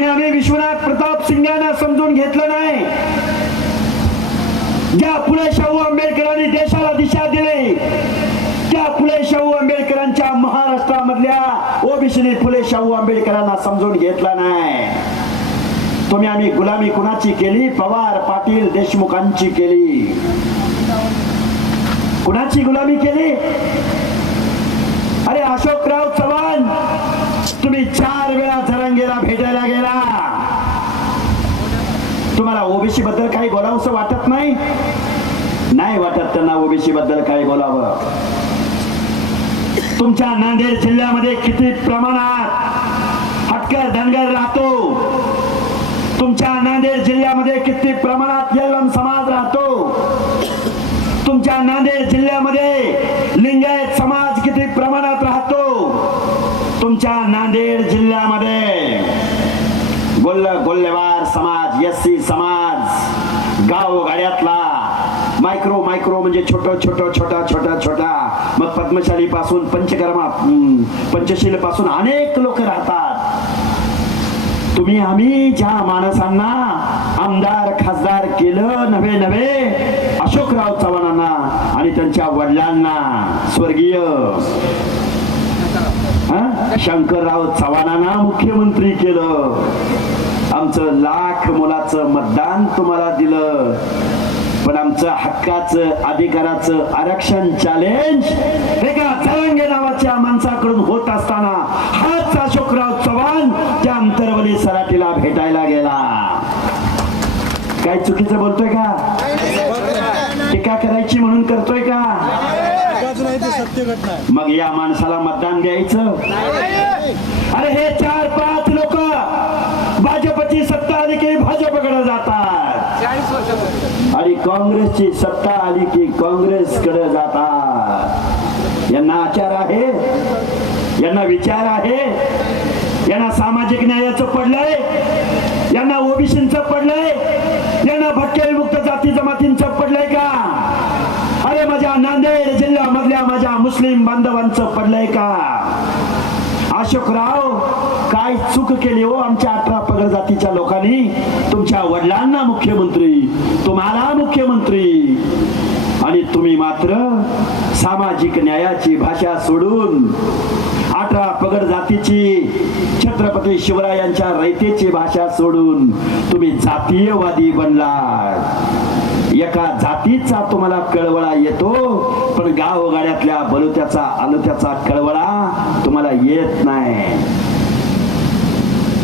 कुणी आम्ही विश्वनाथ प्रताप सिंगांना समजून घेतलं नाही. ज्या फुले शाहू आंबेडकरांनी देशाला दिशा दिली त्या फुले शाहू आंबेडकरांच्या महाराष्ट्रामधल्या ओबीसीने फुले शाहू आंबेडकरांना समजून घेतला नाही. तुम्ही आम्ही गुलामी कुणाची केली? पवार पाटील देशमुखांची केली. कुणाची गुलामी केली? अरे अशोकराव चव्हाण तुम्ही चार वेळा झरंगेला भेटायला तुम्हाला ओबीसी बद्दल काही बोलावंसं वाटत नाही? नाही वाटत त्यांना ओबीसी बद्दल काही बोलावं. तुमच्या नांदेड जिल्ह्यामध्ये किती प्रमाणात हटकर धनगर राहतो? तुमच्या नांदेड जिल्ह्यामध्ये किती प्रमाणात यल्लम समाज राहतो? तुमच्या नांदेड जिल्ह्यामध्ये लिंगायत समाज किती प्रमाणात राहतो? तुमच्या नांदेड जिल्ह्यामध्ये कोल्हेवार समाज एस सी समाज गाव गाड्यातला मायक्रो मायक्रो म्हणजे छोट छोट छोटा छोटा छोटा. मग पद्मशाली पासून पंचकर्मा पंचशील पासून अनेक लोक राहतात. तुम्ही आम्ही ज्या माणसांना आमदार खासदार केलं नव्हे नव्हे अशोकराव चव्हाणांना आणि त्यांच्या वडिलांना स्वर्गीय हा? शंकरराव चव्हाणांना मुख्यमंत्री केलं. आमचं लाख मुलाचं मतदान तुम्हाला दिलं. पण आमचं हक्काचं अधिकाराचं आरक्षण चॅलेंज एका चरंगे नावाच्या माणसाकडून होत असताना हाच अशोकराव चव्हाण त्या अंतरवली सराटीला भेटायला गेला. काय चुकीचं बोलतोय का? टीका करायची म्हणून करतोय का टीकाच नाही ते सत्य घटना आहे मग या माणसाला मतदान द्यायचं? अरे हे चार पाच लोक भाजपची सत्ता आली की भाजपकडे जातात. आणि काँग्रेसची सत्ता आली की काँग्रेसकडे जातात. यांना आचार आहे? यांना विचार आहे? यांना सामाजिक न्यायाचं पडलंय? यांना ओबीसीचं पडलंय? यांना भटके विमुक्त जाती जमातींचं पडलंय? नांदेड जिल्ह्यामधल्या माझ्या मुस्लिम बांधवांचं पडलंय का? अशोकराव काय चूक केली हो आमच्या अठरा पगड जातीच्या लोकांनी? तुमच्या वडिलांना मुख्यमंत्री तुम्हाला मुख्यमंत्री. आणि तुम्ही मात्र सामाजिक न्यायाची भाषा सोडून अठरा पगड जातीची छत्रपती शिवरायांच्या रयतेची भाषा सोडून तुम्ही जातीयवादी बनलात. एका जातीचा तुम्हाला कळवळा येतो पण गावगाड्यातल्या बलुत्याचा आलुत्याचा कळवळा तुम्हाला येत नाही.